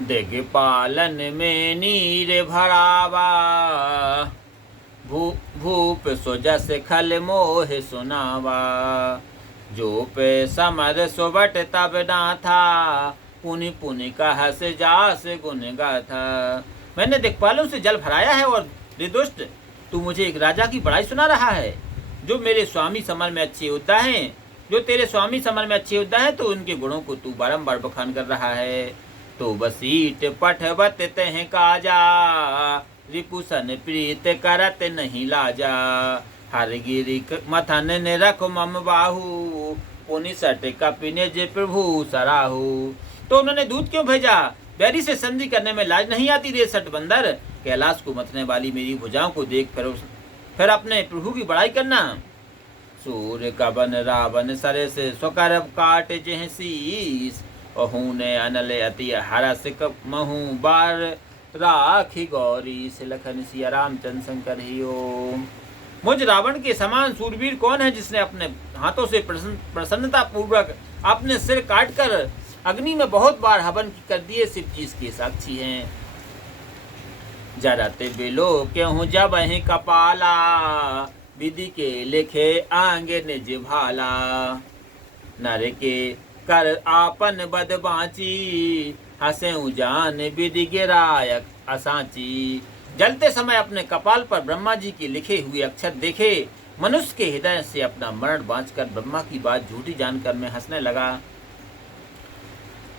दिग्पालन में नीर भरावा, भूप सुजस खल मोह सुनावा। जो पे समर सुबट तब ना था, पुनि पुनि कहस जास गुण गाथा। मैंने दिक्पालों से जल भराया है और दुष्ट तू मुझे एक राजा की बड़ाई सुना रहा है, जो मेरे स्वामी समर में अच्छे योद्धा हैं। जो तेरे स्वामी समर में अच्छे योद्धा हैं, तो उनके गुणों को तू बारंबार बखान कर रहा है। तो बसीट पठवत तह काजा, रिपुसन प्रीत करत नहीं लाजा। हर गिरी मथन ने रख मम बाहू, पुनि सट कपिने जे प्रभु सराहू। तो उन्होंने दूध क्यों भेजा? बैरी से संधि करने में लाज नहीं आती रे सट बंदर। कैलाश को मथने वाली मेरी भुजाओं को देख फिर अपने प्रभु की बड़ाई करना। सूर्य कबन रावण सरे से स्वकर काट जेह शीस, अहूने अनले अति हरस महू बार राखी गौरी। से लखन सिया रामचंद्र शंकर ही ओम। मुझ रावण के समान सूरवीर कौन है, जिसने अपने हाथों से प्रसन्नता पूर्वक अपने सिर काटकर अग्नि में बहुत बार हवन कर दिए। शिव जी इसके साक्षी हैं। जरते बिलो क्यों जब ही कपाला, विधि के लिखे आंगे निज भाला। नर के कर आपन बद बाची, हसे जान विधि गिरायक असाची। जलते समय अपने कपाल पर ब्रह्मा जी के लिखे हुए अक्षर देखे। मनुष्य के हृदय से अपना मरण बांचकर ब्रह्मा की बात झूठी जानकर मैं हंसने लगा।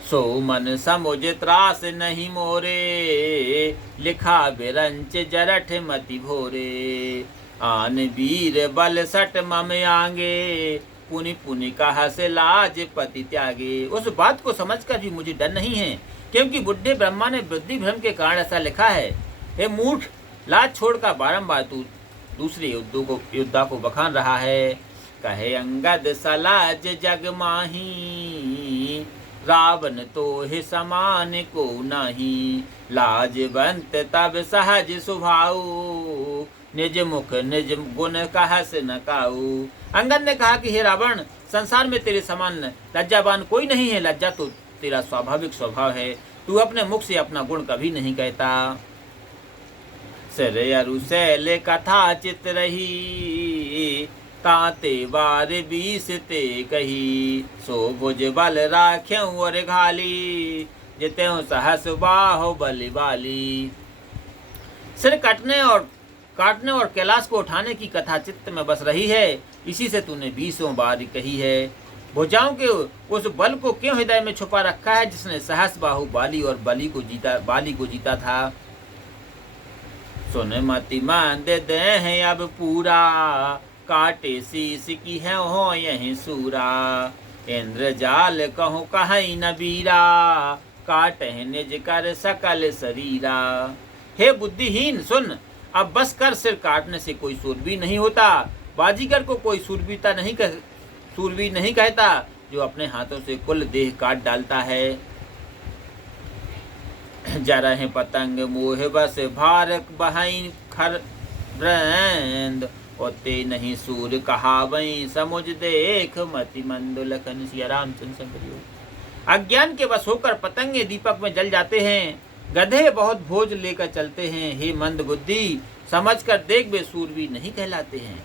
सो मन समुझ त्रास नहीं मोरे, लिखा बिरंच जरठ मति भोरे। आन वीर बल सट मम आंगे, पुनि पुनि कहा से लाज पति त्यागे। उस बात को समझकर भी मुझे डर नहीं है, क्योंकि बुढ़े ब्रह्मा ने बुद्धि भ्रम के कारण ऐसा लिखा है। हे मूठ, लाज छोड़कर बारंबार तू दूसरे योद्धा को बखान रहा है। कहे अंगद सलाज जग माही, रावण तो हे समान को नहीं। लाजवंत तब सहज स्वभाव, निज मुख निज गुण कहस न काऊ। अंगद ने कहा कि हे रावण, संसार में तेरे समान लज्जावान कोई नहीं है। लज्जा तो तेरा स्वाभाविक स्वभाव है, तू अपने मुख से अपना गुण कभी नहीं कहता। सिर अरु शैल कथा चित रही, ताते बार बीस ते कही। सो भुज बल राख्यों और घाली, जित्यों सहस बाहो बलि बाली। सिर काटने और कैलाश को उठाने की कथा चित्त में बस रही है, इसी से तूने 20 बार कही है। भुजाओं के उस बल को क्यों हृदय में छुपा रखा है, जिसने सहस बाहु बाली और बाली को जीता था। सुन मति मान दे हैं अब पूरा, काटे शीश की है हो यही सूरा। इंद्र जाल कहूँ कहीं न बीरा, काटे निज कर सकल शरीरा। हे बुद्धिहीन सुन, अब बस कर, सिर काटने से कोई सूरवीर नहीं होता। बाजीगर को कोई सूरवीर नहीं कहता, जो अपने हाथों से कुल देह काट डालता है। जरह पतंग मोह बस भारक बहाई खर ब्रंद, होते नहीं सूर कहावई समुझ देख मति मंद। लखन सिया रामचंद्र शंकर। अज्ञान के वश होकर पतंगे दीपक में जल जाते हैं, गधे बहुत भोज लेकर चलते हैं। हे मंद बुद्धि, समझकर देख वे सूरवीर नहीं कहलाते हैं।